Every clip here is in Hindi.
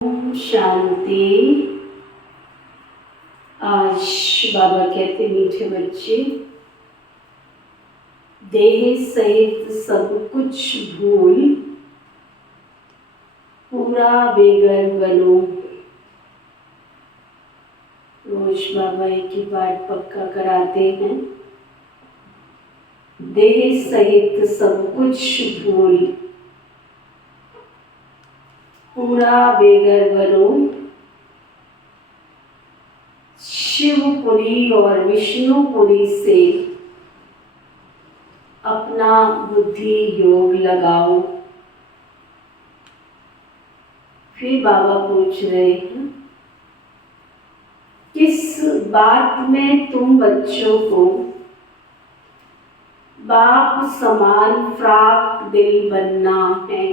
शांति। आज बाबा कहते मीठे बच्चे, देह सहित सब कुछ भूल पूरा बेघर बनो। रोज बाबा एक ही बात पक्का कराते हैं, देह सहित सब कुछ भूल पूरा बेघर बनो। शिवपुरी और विष्णुपुरी से अपना बुद्धि योग लगाओ। फिर बाबा पूछ रहे हैं, किस बात में तुम बच्चों को बाप समान फ्राक दिल बनना है?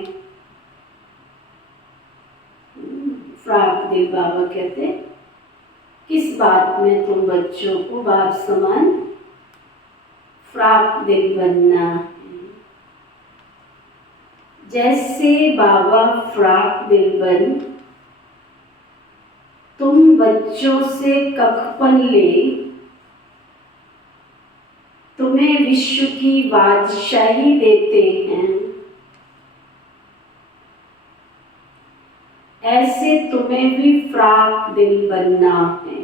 फ्राक दिल बाबा कहते, किस बात में तुम बच्चों को बाप समान फ्राक दिल बनना है? जैसे बाबा फ्राक दिल बन तुम बच्चों से कखपन ले, तुम्हें विश्व की बादशाही देते हैं, ऐसे तुम्हें भी फ्राक दिल बनना है।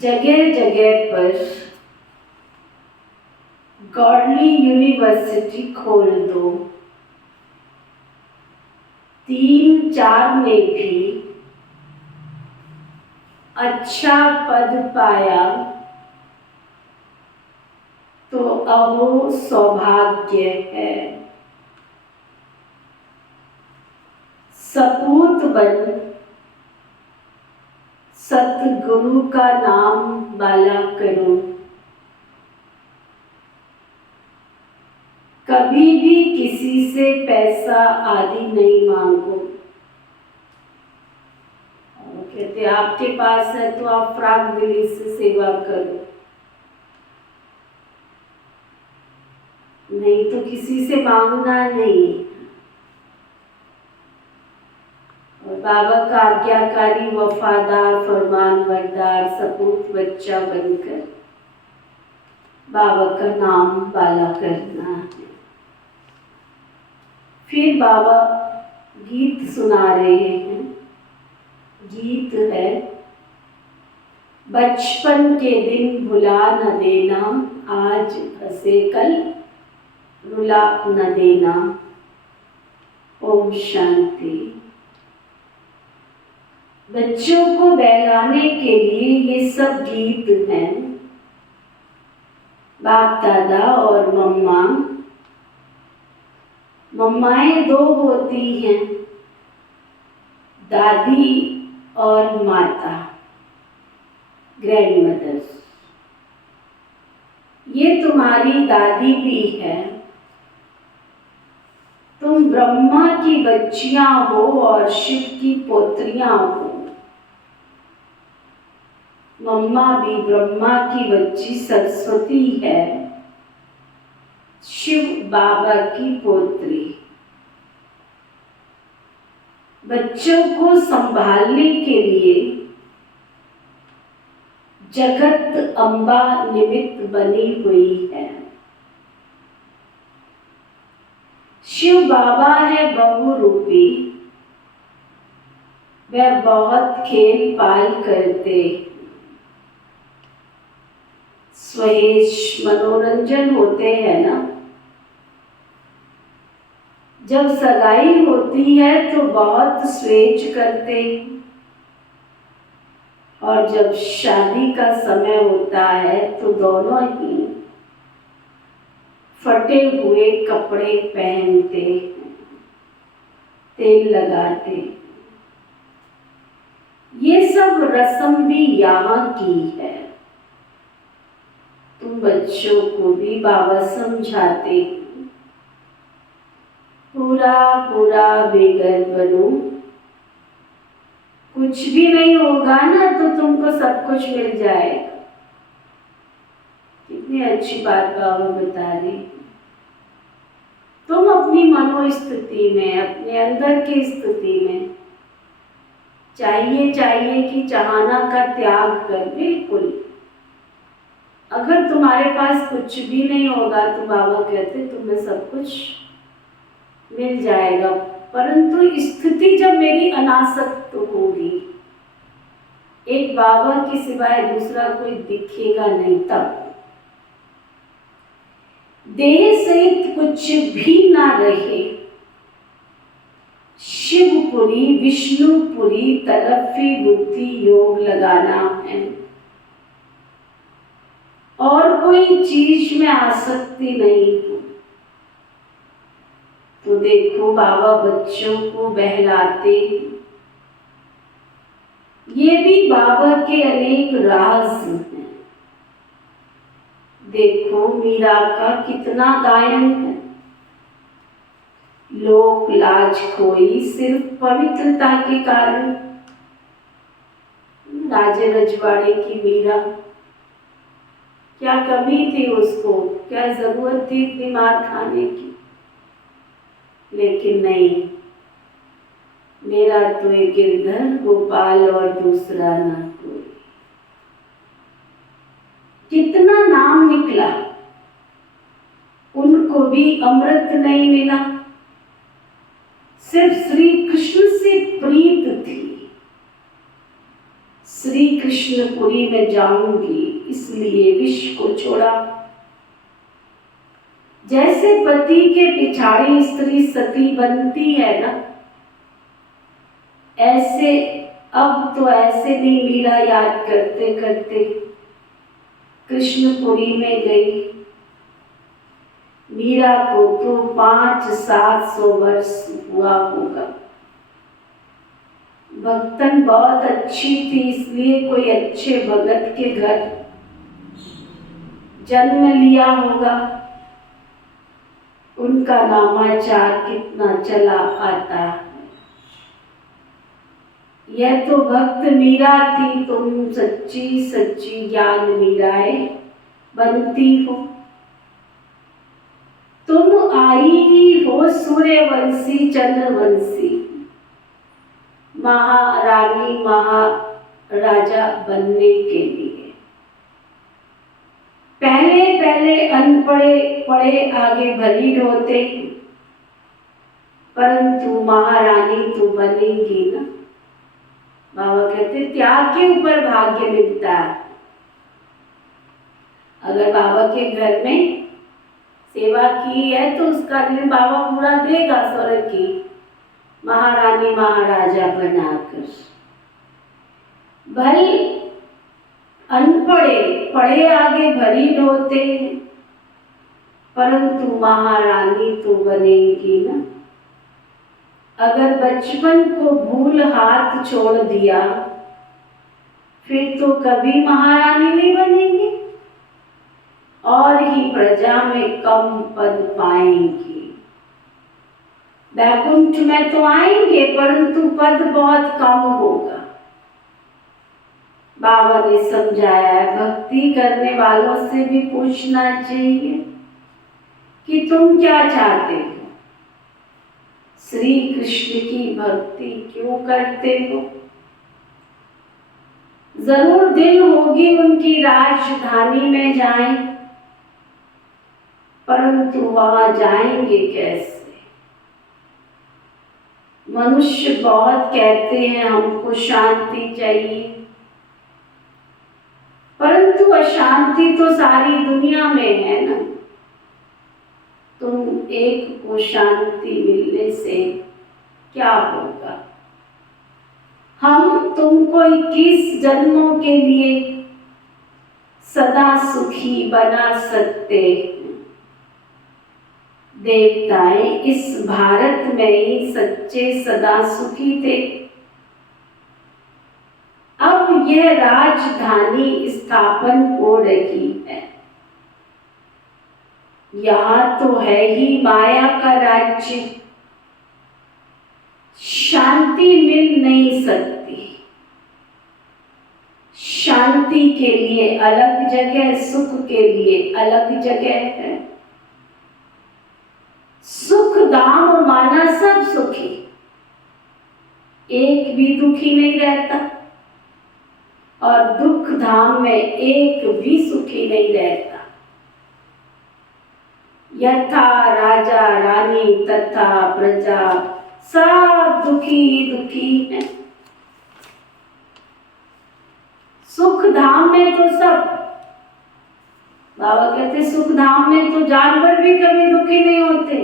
जगह जगह पर गॉडली यूनिवर्सिटी खोल दो। 3-4 ने भी अच्छा पद पाया तो अहो सौभाग्य है। सपूत बन सतगुरु का नाम बाला करो। कभी भी किसी से पैसा आदि नहीं मांगो। वो कहते आपके पास है तो आप फ्राक दिली से सेवा करो, नहीं तो किसी से मांगना नहीं। और बाबा का आज्ञाकारी वफादार फरमानबरदार सपूत बच्चा बनकर बाबा का नाम बाला करना है। फिर बाबा गीत सुना रहे हैं। गीत है, बचपन के दिन भुला न देना, आज हंसे कल रुला न देना। ओम शांति। बच्चों को बहलाने के लिए ये सब गीत हैं। बाप दादा और मम्मा, मम्माएं 2 होती हैं, दादी और माता, ग्रैंड मदर्स। ये तुम्हारी दादी भी है। तुम ब्रह्मा की बच्चियां हो और शिव की पोत्रियां हो। मम्मा भी ब्रह्मा की बच्ची सरस्वती है, शिव बाबा की पोत्री। बच्चों को संभालने के लिए जगत अम्बा निमित्त बनी हुई है। शिव बाबा है बहुरूपी, वह बहुत खेल पाल करते। स्वेच मनोरंजन होते हैं ना। जब सगाई होती है तो बहुत स्वेच करते, और जब शादी का समय होता है तो दोनों ही फटे हुए कपड़े पहनते, तेल लगाते। ये सब रस्म भी यहाँ की है। तुम बच्चों को भी बाबा समझाते, पूरा पूरा बेघर बनो। कुछ भी नहीं होगा ना तो तुमको सब कुछ मिल जाएगा। कितनी अच्छी बात बाबा बता रही। तुम अपनी मनोस्थिति में, अपने अंदर की स्थिति में चाहिए कि चाहना का त्याग कर। बिल्कुल, अगर तुम्हारे पास कुछ भी नहीं होगा तो बाबा कहते तुम्हें सब कुछ मिल जाएगा, परंतु स्थिति जब मेरी अनासक्त होगी, एक बाबा के सिवाय दूसरा कोई दिखेगा नहीं, तब देह सहित कुछ भी ना रहे, शिवपुरी विष्णुपुरी तरफ ही बुद्धि योग लगाना है, और कोई चीज में आसक्ति नहीं हो। तो देखो बाबा बच्चों को बहलाते, ये भी बाबा के अनेक राज हैं। देखो मीरा का कितना गायन है, लोक लाज खोई सिर्फ पवित्रता के कारण। राजे रजवाड़े की मीरा, क्या कमी थी उसको, क्या जरूरत थी इतनी मार खाने की? लेकिन नहीं, मेरा तो एक गिरधर गोपाल और दूसरा ना कोई। कितना नाम निकला, उनको भी अमृत नहीं मिला, सिर्फ श्री कृष्ण से प्रीत थी। श्री कृष्णपुरी में जाऊंगी इसलिए विष को छोड़ा। जैसे पति के पिछाड़ी स्त्री सती बनती है ना, ऐसे अब तो ऐसे भी मीरा याद करते करते कृष्णपुरी में गई। मीरा को तो 500-700 वर्ष हुआ होगा। भक्तन बहुत अच्छी थी, इसलिए कोई अच्छे भगत के घर जन्म लिया होगा। उनका नामाचार कितना चला आता है। यह तो भक्त मीरा थी, तुम सच्ची सच्ची ज्ञान मीराएं बनती हो। तुम आई हो सूर्यवंशी चंद्रवंशी, महारानी महाराजा बनने के लिए। पहले पहले अनपढ़े पढ़े आगे भरी होते, परंतु महारानी तो बनेगी ना। बाबा कहते त्याग के ऊपर भाग्य मिलता है। अगर बाबा के घर में सेवा की है तो उसका ऋण बाबा पूरा देगा स्वर्ग की महारानी महाराजा बनाकर। भले अनपढ़े पढ़े आगे भरी होते, परंतु महारानी तो बनेगी ना। अगर बचपन को भूल हाथ छोड़ दिया, फिर तो कभी महारानी नहीं बनेगी और ही प्रजा में कम पद पाएंगी। वैकुंठ में तो आएंगे, परंतु पद बहुत कम होगा। बाबा ने समझाया है, भक्ति करने वालों से भी पूछना चाहिए कि तुम क्या चाहते हो, श्री कृष्ण की भक्ति क्यों करते हो। जरूर दिल होगी उनकी राजधानी में जाएं, परंतु वहां जाएंगे कैसे। मनुष्य बहुत कहते हैं हमको शांति चाहिए, परंतु अशांति तो सारी दुनिया में है ना। तुम एक को शांति मिलने से क्या होगा। हम तुमको 21 जन्मों के लिए सदा सुखी बना सकते हैं। देवताएं इस भारत में ही सच्चे सदा सुखी थे। अब यह राजधानी स्थापन हो रही है। यहाँ तो है ही माया का राज्य, शांति मिल नहीं सकती। शांति के लिए अलग जगह, सुख के लिए अलग जगह है। सुख धाम माना सब सुखी, एक भी दुखी नहीं रहता, और दुख धाम में एक भी सुखी नहीं रहता। यथा राजा रानी तथा प्रजा, सब दुखी ही दुखी हैं। सुख धाम में तो सब, बाबा कहते सुख धाम में तो जानवर भी कभी दुखी नहीं होते।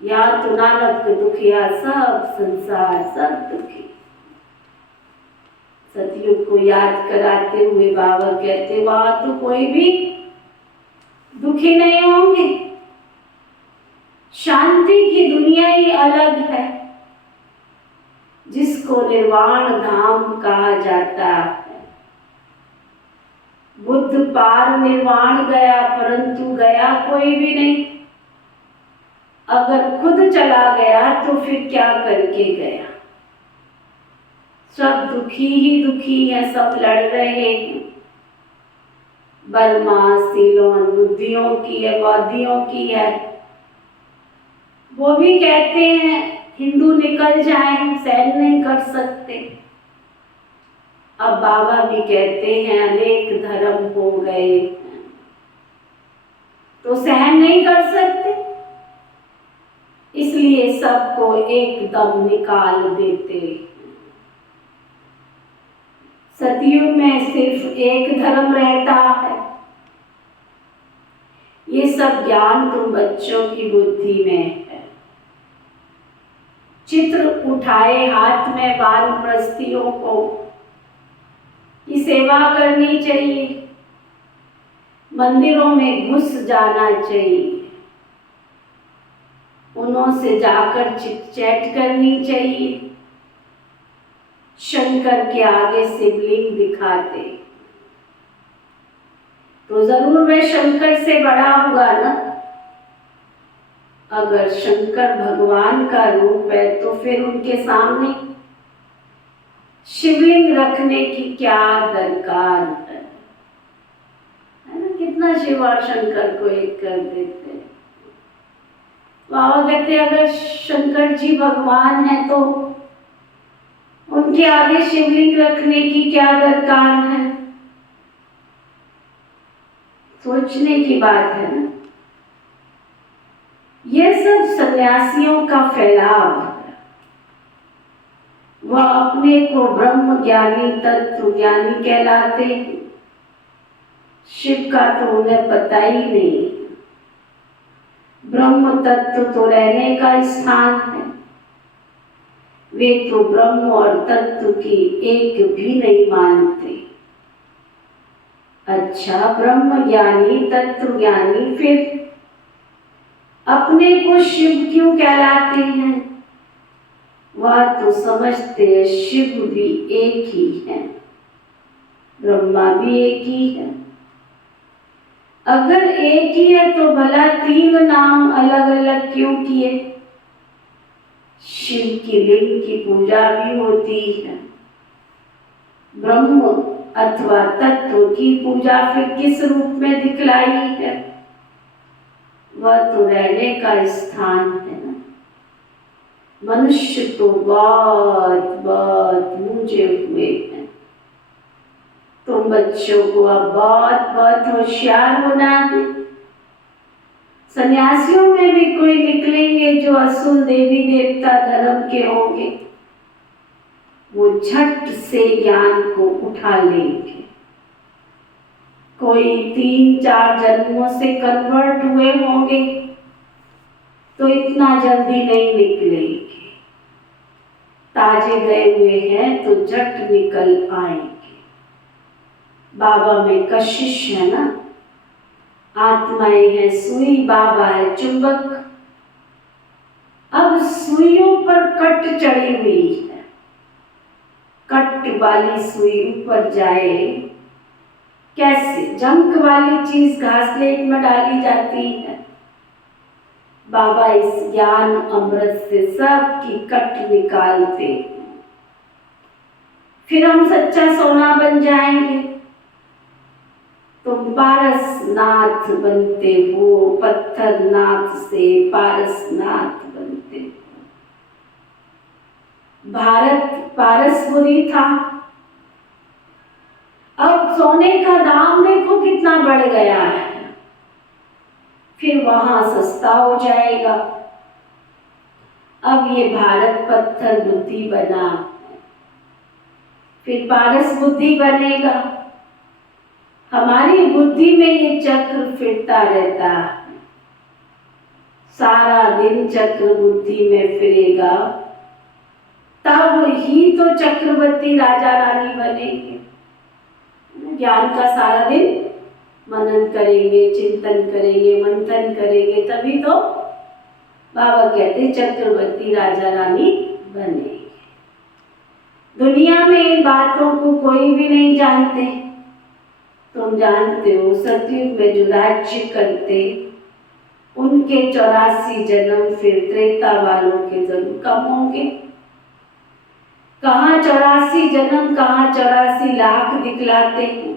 या तो नानक दुखिया सब संसार सब दुखी। सतयुग को याद कराते हुए बाबा कहते वहां तो कोई भी दुखी नहीं होंगे। शांति की दुनिया ही अलग है, जिसको निर्वाण धाम कहा जाता है। बुद्ध पार निर्वाण गया, परंतु गया कोई भी नहीं। अगर खुद चला गया तो फिर क्या करके गया। सब दुखी ही दुखी है, सब लड़ रहे हैं। बर्मा सीलोन बुद्धियों की है, वादियों की है। वो भी कहते हैं हिंदू निकल जाएं, सहन नहीं कर सकते। अब बाबा भी कहते हैं अनेक धर्म हो गए तो सहन नहीं कर सकते, इसलिए सबको एकदम निकाल देते। सतयुग में सिर्फ एक धर्म रहता है। ये सब ज्ञान तुम बच्चों की बुद्धि में है। चित्र उठाए हाथ में वानप्रस्थियों को की सेवा करनी चाहिए, मंदिरों में घुस जाना चाहिए, उन्हों से जाकर चिट चैट करनी चाहिए, शंकर के आगे शिवलिंग दिखाते तो जरूर वह शंकर से बड़ा होगा ना। अगर शंकर भगवान का रूप है तो फिर उनके सामने शिवलिंग रखने की क्या दरकार है ना। कितना शिव और शंकर को एक कर देते। बाबा कहते अगर शंकर जी भगवान है तो उनके आगे शिवलिंग रखने की क्या दरकार है। सोचने की बात है ना। ये सब सन्यासियों का फैलाव है। वह अपने को ब्रह्म ज्ञानी तत्व ज्ञानी कहलाते, शिव का तो उन्हें पता ही नहीं। ब्रह्म तत्व तो रहने का स्थान है, वे तो ब्रह्म और तत्व की एक भी नहीं मानते। अच्छा, ब्रह्म ज्ञानी तत्व ज्ञानी फिर अपने को शिव क्यों कहलाते हैं। वह तो समझते हैं शिव भी एक ही है, ब्रह्मा भी एक ही है। अगर एक ही है तो भला तीन नाम अलग अलग क्यों किए। शिव की लिंग की पूजा भी होती है, ब्रह्म अथवा तत्व की पूजा फिर किस रूप में दिखलाई है। वह तो रहने का स्थान है ना। मनुष्य तो बहुत बहुत मूंझे हुए हैं। तुम बच्चों को अब बहुत बहुत होशियार होना है। सन्यासियों में भी कोई निकलेंगे जो असुर देवी देवता धर्म के होंगे, वो झट से ज्ञान को उठा लेंगे। कोई 3-4 जन्मों से कन्वर्ट हुए होंगे तो इतना जल्दी नहीं निकलेंगे। ताजे गए हुए हैं तो झट निकल आएंगे। बाबा में कशिश है ना, आत्माएं हैं सुई, बाबा है चुंबक। अब सुइयों पर कट चढ़ी हुई है, कट वाली सुई ऊपर जाए कैसे। जंक वाली चीज घासलेट में डाली जाती है। बाबा इस ज्ञान अमृत से सबकी कट निकालते हैं, फिर हम सच्चा सोना बन जाएंगे। तुम पारसनाथ बनते हो, पत्थरनाथ से पारसनाथ बनते हो। भारत पारसपुरी था, अब सोने का दाम देखो कितना बढ़ गया है, फिर वहां सस्ता हो जाएगा। अब ये भारत पत्थर बुद्धि बना, फिर पारस बुद्धि बनेगा। हमारी बुद्धि में ये चक्र फिरता रहता है, सारा दिन चक्र बुद्धि में फिरेगा, तब ही तो चक्रवर्ती राजा रानी बनेंगे। ज्ञान का सारा दिन मनन करेंगे, चिंतन करेंगे, मंथन करेंगे, तभी तो बाबा कहते चक्रवर्ती राजा रानी बनेंगे। दुनिया में इन बातों को कोई भी नहीं जानते। तुम जानते हो सतयुग में जो राज्य करते उनके 84 जन्म फिर त्रेता वालों के जरूर कम होंगे। कहाँ 84 जन्म, कहाँ 84 लाख दिखलाते हैं।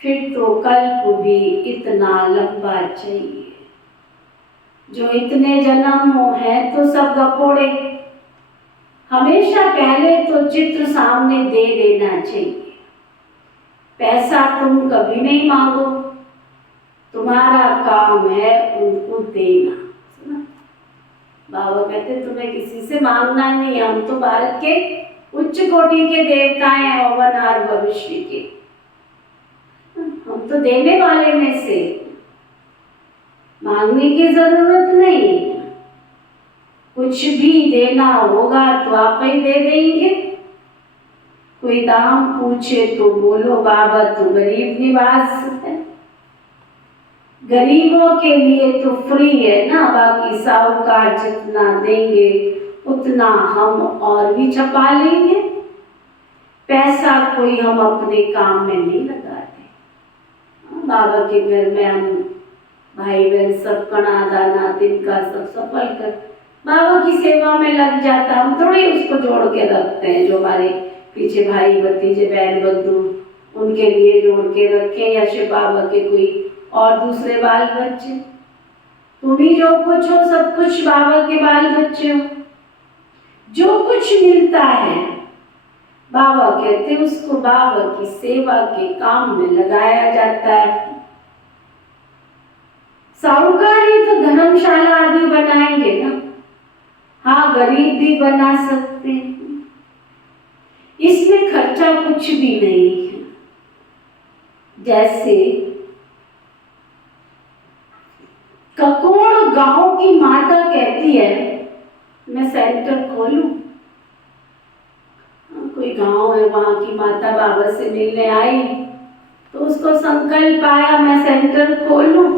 फिर तो कल्प भी इतना लंबा चाहिए। जो इतने जन्म हो हैं तो सब गपोड़े। हमेशा पहले तो चित्र सामने दे देना चाहिए। पैसा तुम कभी नहीं मांगो, तुम्हारा काम है उनको देना। सुना? बाबा कहते तुम्हें किसी से मांगना नहीं, हम तो भारत के उच्च कोटि के देवता हैं, अवनार भविष्य के। हम तो देने वाले में से, मांगने की जरूरत नहीं। कुछ भी देना होगा तो आप ही दे देंगे। कोई दाम पूछे तो बोलो बाबा तो गरीब निवास है, गरीबों के लिए तो फ्री है ना। बाकी साहूकार जितना देंगे उतना हम और भी छपा लेंगे। पैसा कोई हम अपने काम में नहीं लगाते। बाबा के घर में हम भाई बहन सब कणा दाना तिनका सब सफल कर बाबा की सेवा में लग जाता। हम थोड़ी उसको जोड़ के रखते हैं, जो हमारे पीछे भाई भतीजे बहन बंधु उनके लिए जोड़ के रखे, या शिव बाबा के कोई और दूसरे बाल बच्चे। तुम ही जो कुछ हो सब कुछ बाबा के बाल बच्चे हो। जो कुछ मिलता है बाबा कहते उसको बाबा की सेवा के काम में लगाया जाता है। साहूकार ही तो धर्मशाला आदि बनाएंगे ना। हाँ, गरीब भी बना सकते हैं, इसमें खर्चा कुछ भी नहीं है। जैसे ककोड़ गांव की माता कहती है मैं सेंटर खोलूं। कोई गांव है, वहां की माता बाबा से मिलने आई तो उसको संकल्प आया मैं सेंटर खोलूं।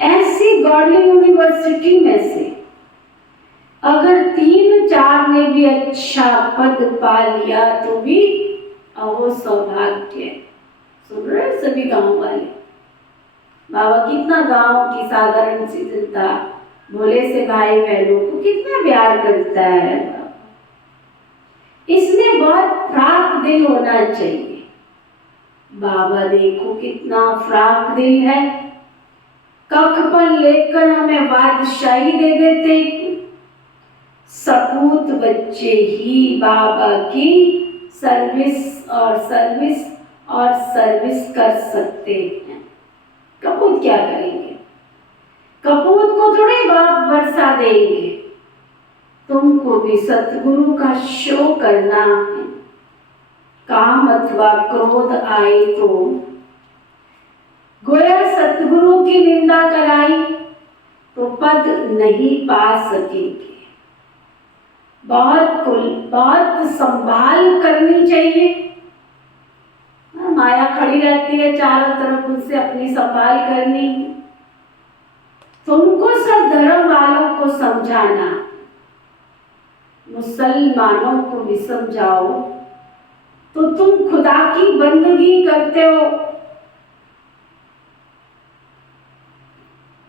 ऐसी गवर्नमेंट यूनिवर्सिटी में से अगर 3-4 ने भी अच्छा पद पा लिया तो भी वो सौभाग्य। सुन रहे सभी गांव वाले, बाबा कितना गांव की साधारण सी जनता, भोले से भाई बहनों को कितना प्यार करता है। इसमें बहुत फ्राक दिल होना चाहिए। बाबा देखो कितना फ्राक दिल है। कखपन लेकर हमें बादशाही दे देते। सपूत बच्चे ही बाबा की सर्विस और सर्विस और सर्विस कर सकते हैं। कपूत क्या करेंगे? कपूत को थोड़े बाप वर्षा देंगे। तुमको भी सतगुरु का शो करना है। काम अथवा क्रोध आए तो गोया सतगुरु की निंदा कराई तो पद नहीं पा सकेंगे। बहुत संभाल करनी चाहिए। माया खड़ी रहती है चारों तरफ, उनसे अपनी संभाल करनी। तुमको सब धर्म वालों को समझाना, मुसलमानों को भी समझाओ तो तुम खुदा की बंदगी करते हो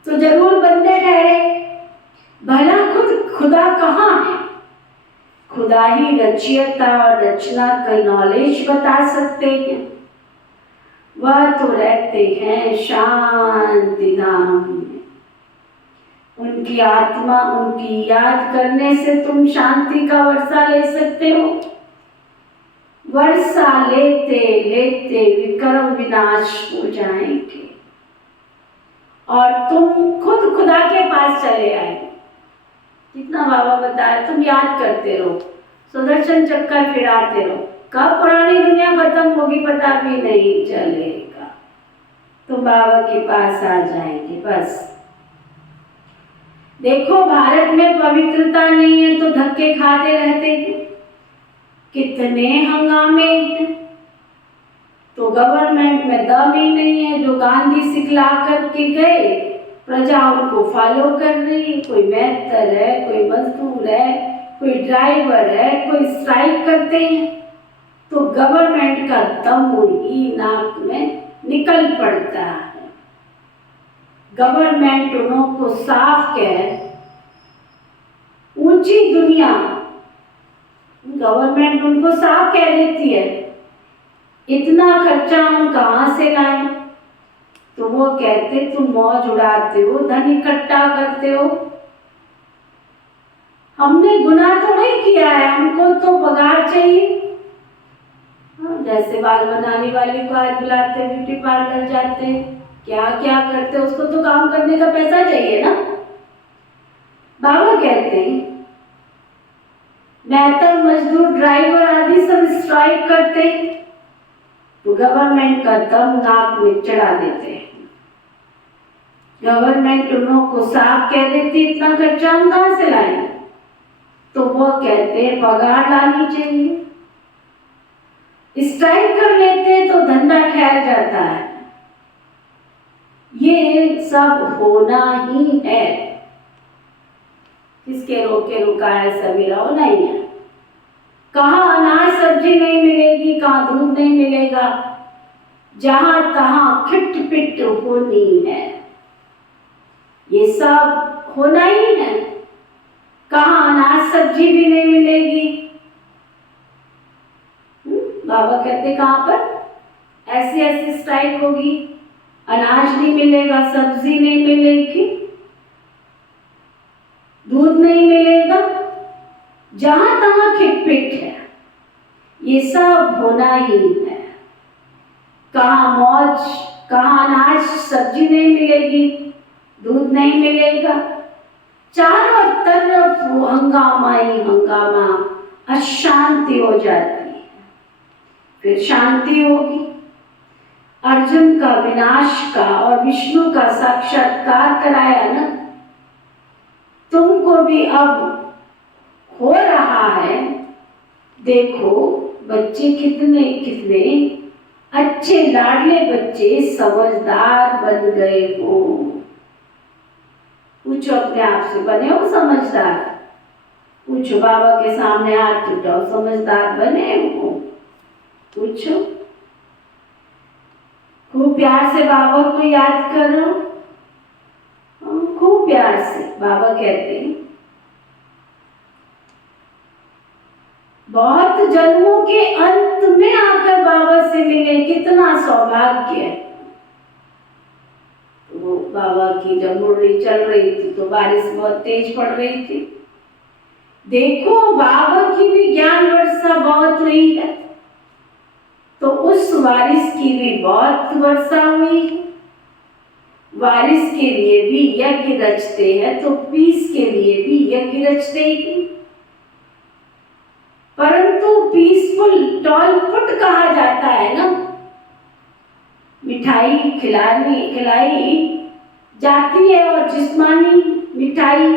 तो जरूर बंदे ठहरे। भला खुद खुदा कहाँ है? खुदा ही रचयिता और रचना का नॉलेज बता सकते हैं। वह तो रहते हैं शांति धाम में। उनकी आत्मा, उनकी याद करने से तुम शांति का वर्षा ले सकते हो। वर्षा लेते लेते विक्रम विनाश हो जाएंगे और तुम खुद खुदा के पास चले आए। जितना बाबा बताया तुम याद करते रहो, सुदर्शन चक्कर फिराते रहो। कब पुरानी दुनिया खत्म होगी पता भी नहीं चलेगा, तो बाबा के पास आ जाएंगे। बस देखो, भारत में पवित्रता नहीं है तो धक्के खाते रहते हैं, कितने हंगामे हैं। तो गवर्नमेंट में दम ही नहीं है। जो गांधी सिखला करके गए, प्रजा उनको फॉलो कर रही। कोई मेहतर है, कोई मजदूर है, कोई ड्राइवर है, कोई स्ट्राइक करते हैं तो गवर्नमेंट का दम ही नाक में निकल पड़ता है। गवर्नमेंट उनको साफ कह, ऊंची दुनिया गवर्नमेंट उनको साफ कह देती है, इतना खर्चा हम कहाँ से लाएं? तो वो कहते तुम मौज उड़ाते हो, धन इकट्ठा करते हो। हमने गुनाह तो नहीं किया है, हमको तो पगार चाहिए। जैसे बाल बनाने वाले को आज बुलाते, ब्यूटी पार्लर जाते, क्या क्या करते, उसको तो काम करने का पैसा चाहिए ना। बाबा कहते हैं मेहतर, मजदूर, ड्राइवर आदि सब स्ट्राइक करते तो गवर्नमेंट का दम नाक में चढ़ा देते हैं। गवर्नमेंट उन को साफ कह देती इतना खर्चा हम कहाँ से लाएं? तो वो कहते हैं पगार लानी चाहिए। स्ट्राइक कर लेते तो धंधा ठहर जाता है। ये सब होना ही है। किसके रोके रुकाए सवेरा होना ही है। कहाँ अनाज सब्जी नहीं मिलेगी, कहाँ दूध नहीं मिलेगा, जहां तहां खिट पिट होनी है। ये सब होना ही है। कहाँ अनाज सब्जी भी नहीं मिलेगी। बाबा कहते कहाँ पर ऐसी ऐसी स्ट्राइक होगी, अनाज नहीं मिलेगा, सब्जी नहीं मिलेगी, दूध नहीं मिलेगा, जहां तहां खिटपिट है। ये सब होना ही है। कहाँ मौज, कहाँ अनाज सब्जी नहीं मिलेगी, दूध नहीं मिलेगा, चारों तरफ हंगामा ही हंगामा, अशांति हो जाती है। फिर शांति होगी। अर्जुन का विनाश का और विष्णु का साक्षात्कार कराया ना। तुमको भी अब हो रहा है। देखो बच्चे कितने कितने अच्छे लाडले बच्चे समझदार बन गए हो। पूछो अपने आप से, बने हो समझदार? पूछो, बाबा के सामने हाथ उठाओ, समझदार बने हो? पूछो। खूब प्यार से बाबा को याद करो, खूब प्यार से। बाबा कहते हैं बहुत जन्मों के अंत में आकर बाबा से मिले, कितना सौभाग्य है। तो बाबा की जब मुरली चल रही थी तो बारिश बहुत तेज पड़ रही थी। देखो बाबा की भी ज्ञान वर्षा बहुत हुई है, तो उस बारिश की भी बहुत वर्षा हुई। बारिश के लिए भी यज्ञ रचते हैं तो पीस के लिए भी यज्ञ रचते ही। परंतु पीसफुल टॉलपुट कहा जाता है ना। मिठाई खिलाई जाती है और जिस्मानी मिठाई,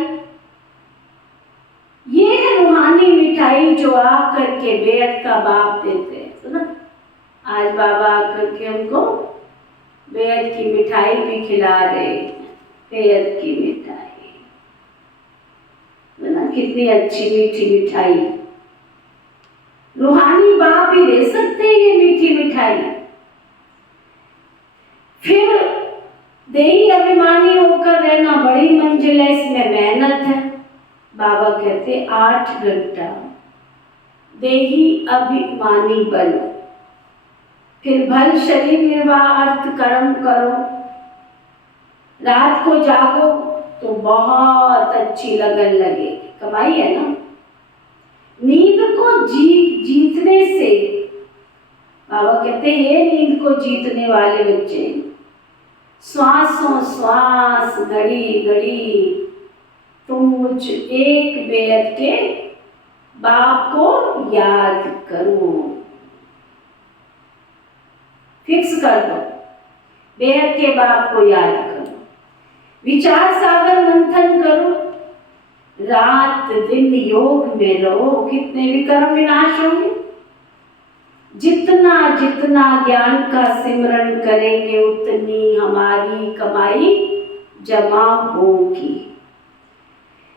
ये है रूहानी मिठाई जो आकर के बेहद का बाप देते हैं। सुना, आज बाबा आकर के हमको बेहद की मिठाई भी खिला रहे हैं। बेहद की मिठाई, सुना कितनी अच्छी मीठी मिठाई। रूहानी बाप ही दे सकते हैं ये मीठी मिठाई। फिर देही अभिमानी होकर रहना बड़ी मंजिल है, इसमें मेहनत है। बाबा कहते 8 घंटा देही अभिमानी बनो, फिर भल शरीर निर्वाह अर्थ कर्म करो, रात को जागो तो बहुत अच्छी लगन लगे, कमाई है ना। नींद को जीतने से, बाबा कहते हैं ये नींद को जीतने वाले बच्चे, श्वासों श्वास घड़ी घड़ी तुम मुझ एक बेहद के बाप को याद करो। फिक्स कर दो, बेहद के बाप को याद करो, विचार सागर मंथन करो, रात दिन योग में रहो, कितने भी कर्म विनाश होंगे। जितना जितना ज्ञान का सिमरन करेंगे उतनी हमारी कमाई जमा होगी।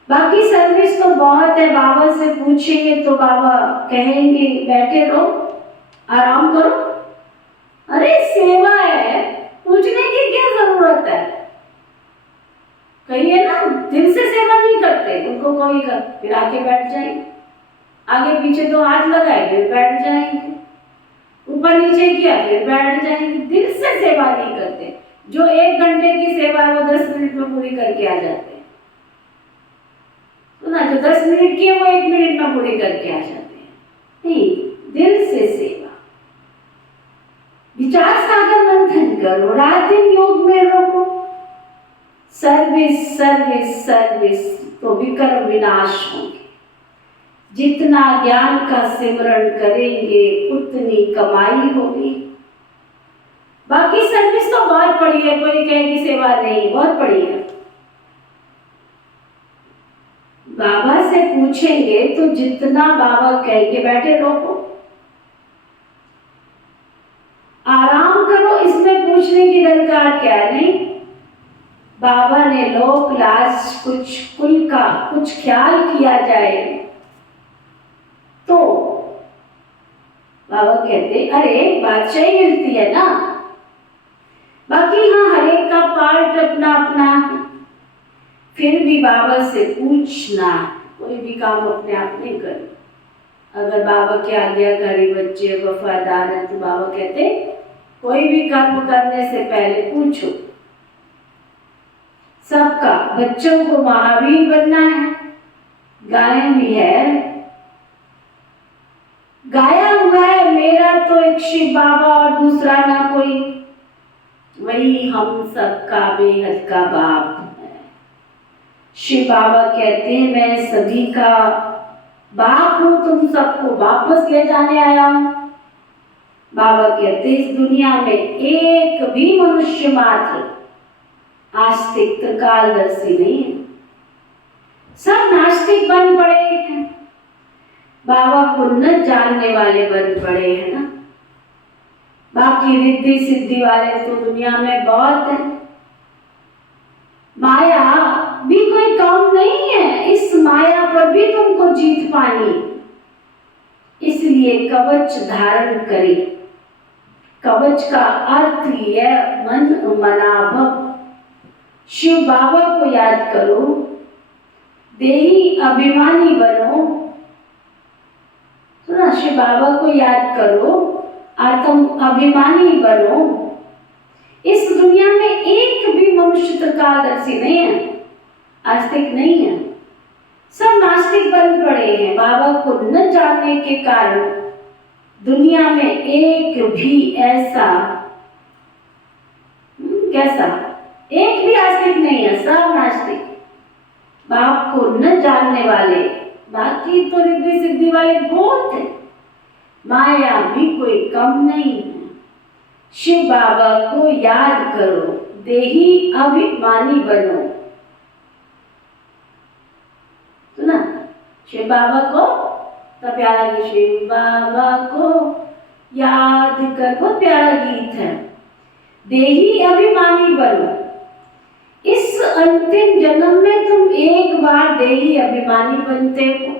बाकी सर्विस तो बहुत है, बाबा से पूछेंगे तो बाबा कहेंगे बैठे रहो, आराम करो। अरे सेवा है, पूछने की क्या जरूरत है। कहिए ना, दिल से सेवा नहीं करते, उनको कोई कर फिर आके बैठ जाएंगे, आगे पीछे दो हाथ लगाए फिर बैठ जाएंगे, ऊपर नीचे किया फिर बैठ जाएंगे। दिल से सेवा नहीं करते। जो 1 घंटे की सेवा है वो 10 मिनट में पूरी करके आ जाते हैं। सुना, जो 10 मिनट की है वो 1 मिनट में पूरी करके आ जाते हैं। नहीं, दिल से सेवा। विचार सागर मंथन करो, रात दिन योग में रहो, सर्विस सर्विस सर्विस तो विकर्म विनाश होंगे। जितना ज्ञान का सिमरण करेंगे उतनी कमाई होगी। बाकी सर्विस तो बहुत पड़ी है, कोई कहे कि सेवा नहीं, बहुत पड़ी है। बाबा से पूछेंगे तो जितना बाबा कहेंगे बैठे रहो, आराम करो, इसमें पूछने की दरकार क्या नहीं। बाबा ने लोक लाज कुछ कुल का कुछ ख्याल किया जाए तो बाबा कहते अरे बादशाही मिलती है ना। बाकी हाँ, हर एक का पार्ट अपना अपना, फिर भी बाबा से पूछना, कोई भी काम अपने आप नहीं करो। अगर बाबा के आज्ञाकारी बच्चे वफादार हैं तो बाबा कहते कोई भी कर्म करने से पहले पूछो। सबका, बच्चों को महावीर बनना है, गायन भी है, गाया हुआ है मेरा तो एक शिव बाबा और दूसरा ना कोई, वही हम सबका बेहद का बाप है। शिव बाबा कहते हैं मैं सभी का बाप हूं, तुम सबको वापस ले जाने आया हूं। बाबा कहते इस दुनिया में एक भी मनुष्य मात्र आस्तिक त्रिकालदर्शी नहीं है, सब नास्तिक बन पड़े हैं, बाबा को न जानने वाले बन पड़े हैं ना। बाकी रिद्धि सिद्धि वाले तो दुनिया में बहुत है, माया भी कोई कम नहीं है, इस माया पर भी तुमको जीत पानी, इसलिए कवच धारण करे। कवच का अर्थ ही है मन मनाभव। शिव बाबा को याद करो, देही अभिमानी बनो। सुना, शिव बाबा को याद करो, आत्म अभिमानी बनो। इस दुनिया में एक भी मनुष्य त्रिकालदर्शी नहीं है, आस्तिक नहीं है, सब नास्तिक बन पड़े हैं। बाबा को न जानने के कारण दुनिया में एक भी ऐसा कैसा एक भी आस्तिक नहीं है, सब नास्तिक, बाप को न जानने वाले। बाकी तो रिद्धि सिद्धि वाले बहुत है, माया भी कोई कम नहीं है। शिव बाबा को याद करो, देही अभिमानी बनो। सुना, शिव बाबा को तो प्यारा गीत, शिव बाबा को याद कर, बहुत प्यारा गीत है। देही अभिमानी बनो, इस अंतिम जन्म में तुम एक बार देही अभिमानी बनते हो।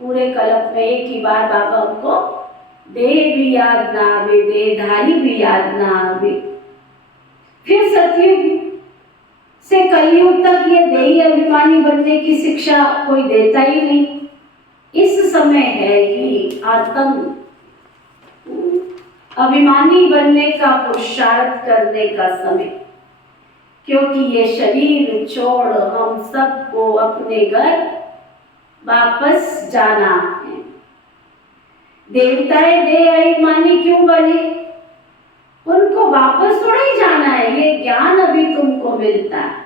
पूरे कल्प में एक ही बार बाबा हमको देह भी याद ना आवे, देहधारी भी याद ना आवे। फिर सतयुग से कलयुग तक ये देही अभिमानी बनने की शिक्षा कोई देता ही नहीं। इस समय है ही आत्म अभिमानी बनने का पुरुषार्थ करने का समय, क्योंकि ये शरीर छोड़ हम सबको अपने घर वापस जाना है। देवताएं बेईमानी क्यों बने? उनको वापस थोड़ा ही जाना है, ये ज्ञान अभी तुमको मिलता है।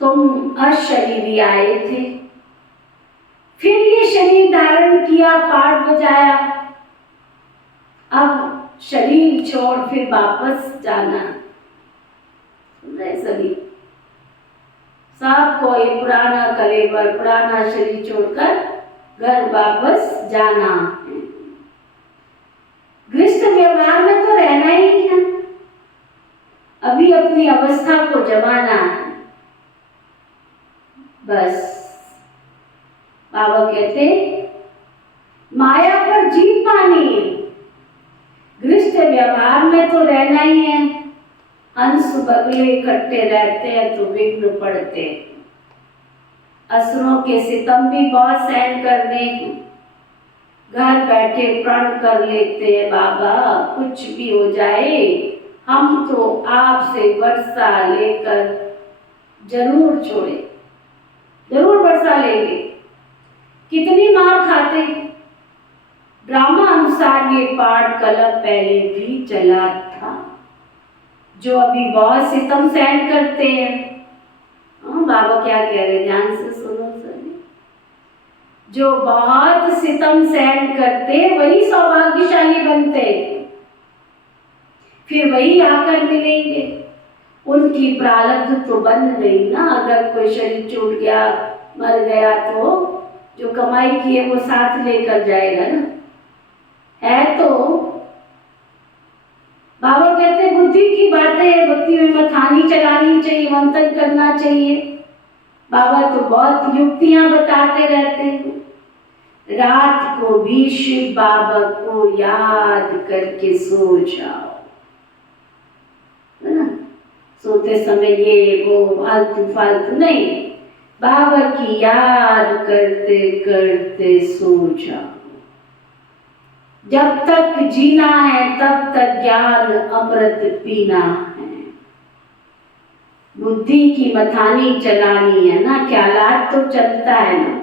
तुम अशरीरी आए थे, फिर ये शरीर धारण किया, पाठ बजाया, अब शरीर छोड़ फिर वापस जाना। सुन रहे सभी? सबको ये पुराना कलेवर, पुराना शरीर छोड़कर घर वापस जाना है। गृहस्थ व्यवहार में तो रहना ही है, अभी अपनी अवस्था को जमाना है बस। बाबा कहते माया पर जीत पानी है, गृहस्थ व्यवहार में तो रहना ही है। हंस बगले इकट्ठे रहते हैं तो विघ्न पड़ते हैं। असुरों के सितम भी बहुत सहन करने हैं, घर बैठे प्रण कर लेते हैं बाबा कुछ भी हो जाए हम तो आपसे वर्षा लेकर जरूर छोड़े, जरूर वर्षा लेंगे। कितनी मार खाते। ड्रामा अनुसार ये पाठ कलम पहले भी चला था। जो अभी बहुत सितम सहन करते हैं, बाबा क्या कह रहे, ध्यान से सुनो सभी। जो बहुत सितम सहन करते वही सौभाग्यशाली बनते, फिर वही आकर मिलेंगे। उनकी प्रारब्ध तो बन गई ना, अगर कोई शरीर छूट गया, मर गया तो जो कमाई की है वो साथ लेकर जाएगा ना। है तो बाबा कहते बुद्धि की बातें, बुद्धि में मथानी चलानी चाहिए, मंथन करना चाहिए। बाबा तो बहुत युक्तियां बताते रहते हैं। रात को भी शिव बाबा को याद करके सो जाओ, है ना। सोते समय ये वो फालतू फालतू नहीं, बाबा की याद करते करते सो जाओ। जब तक जीना है तब तक ज्ञान अमृत पीना है। बुद्धि की मथानी चलानी है ना, ख्यालात तो चलता है ना।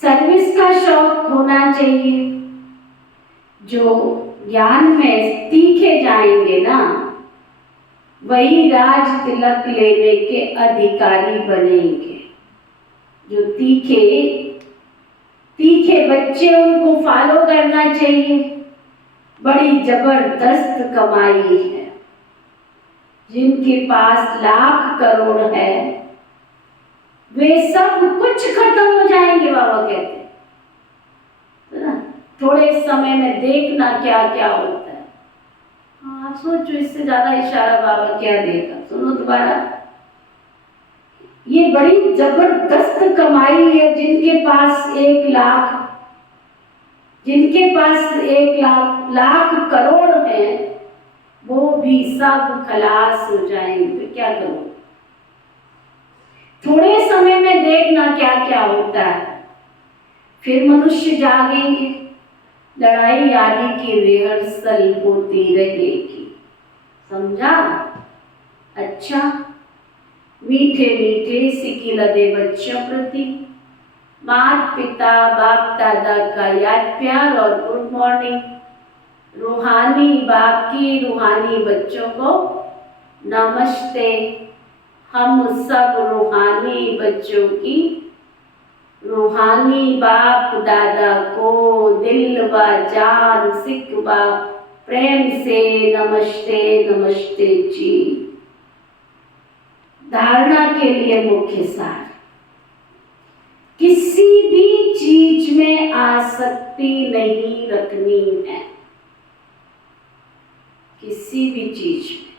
सर्विस का शौक होना चाहिए। जो ज्ञान में तीखे जाएंगे ना वही राज तिलक लेने के अधिकारी बनेंगे। जो तीखे बच्चे उनको फॉलो करना चाहिए। बड़ी जबरदस्त कमाई है। जिनके पास लाख करोड़ है वे सब कुछ खत्म हो जाएंगे, बाबा कहते हैं ना। थोड़े समय में देखना क्या क्या होता है। हाँ सोचो, इससे ज्यादा इशारा बाबा क्या देगा। सुनो दोबारा, ये बड़ी जबरदस्त कमाई है। जिनके पास 1 लाख, जिनके पास 1 लाख करोड़ है वो भी सब खलास हो जाएंगे। क्या करो, थोड़े समय में देखना क्या क्या होता है। फिर मनुष्य जागेंगे, लड़ाई आदि की रिहर्सल होती रहेगी। समझा? अच्छा, मीठे मीठे सिकिलदे बच्चों प्रति माता पिता बाप दादा का याद प्यार और गुड मॉर्निंग। रूहानी बाप की रूहानी बच्चों को नमस्ते। हम सब रूहानी बच्चों की रूहानी बाप दादा को दिल व जान सिक व प्रेम से नमस्ते नमस्ते जी। धारणा के लिए मुख्य सार, किसी भी चीज में आसक्ति नहीं रखनी है। किसी भी चीज में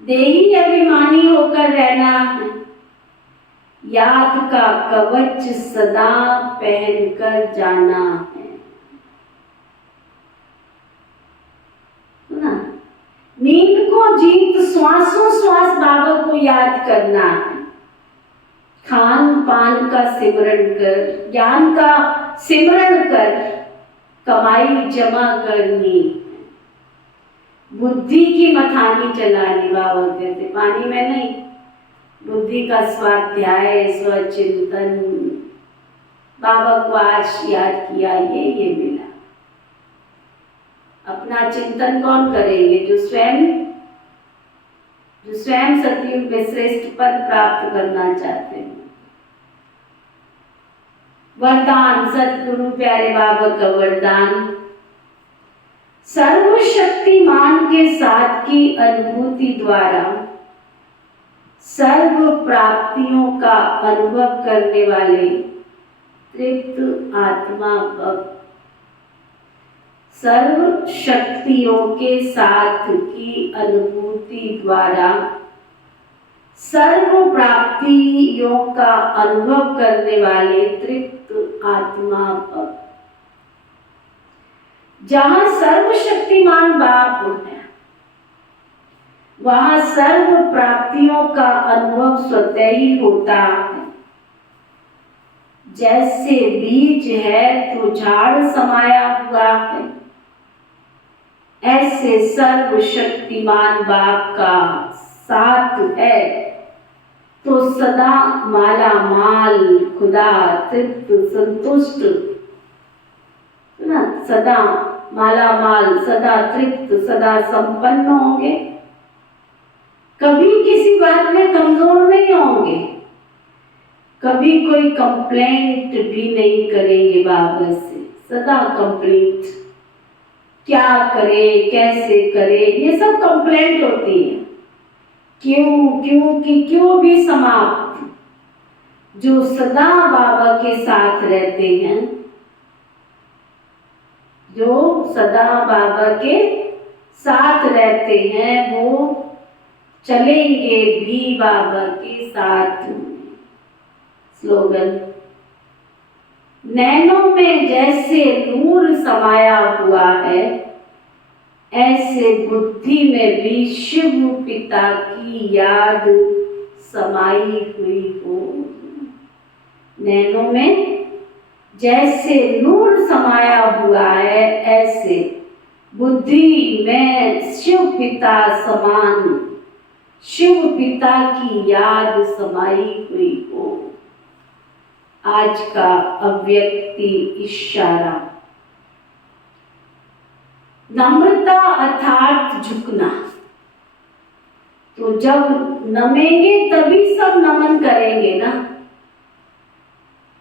देही अभिमानी होकर रहना है। याद का कवच सदा पहनकर जाना है ना। नींद को जीत श्वासों श्वास बाबा को याद करना है। खान पान का सिमरण कर, ज्ञान का सिमरण कर, कमाई जमा करनी, बुद्धि की मथानी चलानी। बाबा कहते पानी में नहीं, बुद्धि का स्वाध्याय, स्वचिंतन। बाबा को आज याद किया, ये मिला। अपना चिंतन कौन करेंगे? जो स्वयं सतयुग में श्रेष्ठ पद प्राप्त करना चाहते हैं। वरदान, सतगुरु प्यारे बाबा का वरदान, सर्वशक्तिमान के साथ की अनुभूति द्वारा सर्व प्राप्तियों का अनुभव करने वाले तृप्त आत्मा भक्त। सर्व शक्तियों के साथ की अनुभूति द्वारा सर्व प्राप्तियों का अनुभव करने वाले तृप्त आत्मा भक्त। जहां सर्वशक्तिमान बाप है, वहां सर्व प्राप्तियों का अनुभव स्वतः ही होता है। जैसे बीज है तो झाड़ समाया हुआ है, ऐसे सर्वशक्तिमान बाप का साथ है तो सदा माला माल, खुदा तृप्त संतुष्ट ना, सदा माला माल, सदा तृप्त, सदा संपन्न होंगे। कभी किसी बात में कमजोर नहीं होंगे, कभी कोई कंप्लेंट भी नहीं करेंगे बाबा से, सदा कंप्लीट। क्या करे, कैसे करे, ये सब कंप्लेंट होती है। क्यों भी समाप्त। जो सदा बाबा के साथ रहते हैं, जो सदा बाबा के साथ रहते हैं, वो चलेंगे भी बाबा के साथ। स्लोगन, नैनों में जैसे नूर समाया हुआ है, ऐसे बुद्धि में भी शिव पिता की याद समाई हुई हो। नैनों में जैसे नूर समाया हुआ है, ऐसे बुद्धि में शिव पिता समान, शिव पिता की याद समाई हुई हो। आज का अव्यक्ति इशारा, नम्रता अर्थात झुकना। तो जब नमेंगे तभी सब नमन करेंगे ना।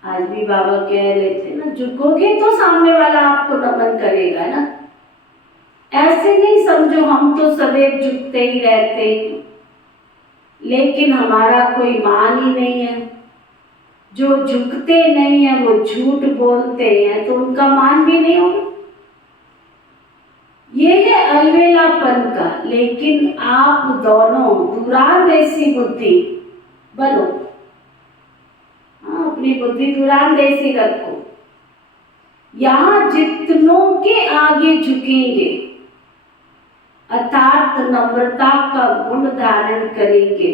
आज भी बाबा कह रहे थे ना, झुकोगे तो सामने वाला आपको नमन करेगा ना। ऐसे नहीं समझो हम तो सदैव झुकते ही रहते हैं, लेकिन हमारा कोई मान ही नहीं है। जो झुकते नहीं है वो झूठ बोलते हैं, तो उनका मान भी नहीं होगा। ये है अलवेलापन का। लेकिन आप दोनों दूरांदेशी बुद्धि बनो। अपनी बुद्धि दूरांदेशी रखो। यहाँ जितनों के आगे झुकेंगे अर्थात नम्रता का गुण धारण करेंगे,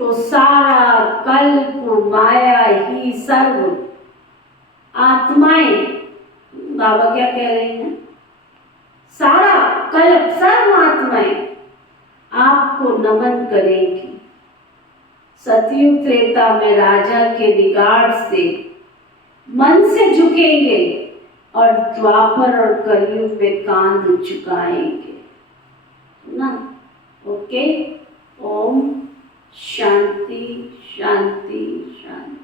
तो सारा कल्प माया ही सर्व आत्माएं, बाबा क्या कह रहे हैं, सारा कल्प सर्व आत्माएं आपको नमन करेंगी। सतयुग त्रेता में राजा के रिगार्ड से मन से झुकेंगे और द्वापर और कलयुग में कांध झुकाएंगे ना। ओके, ओम शांति शांति शांति।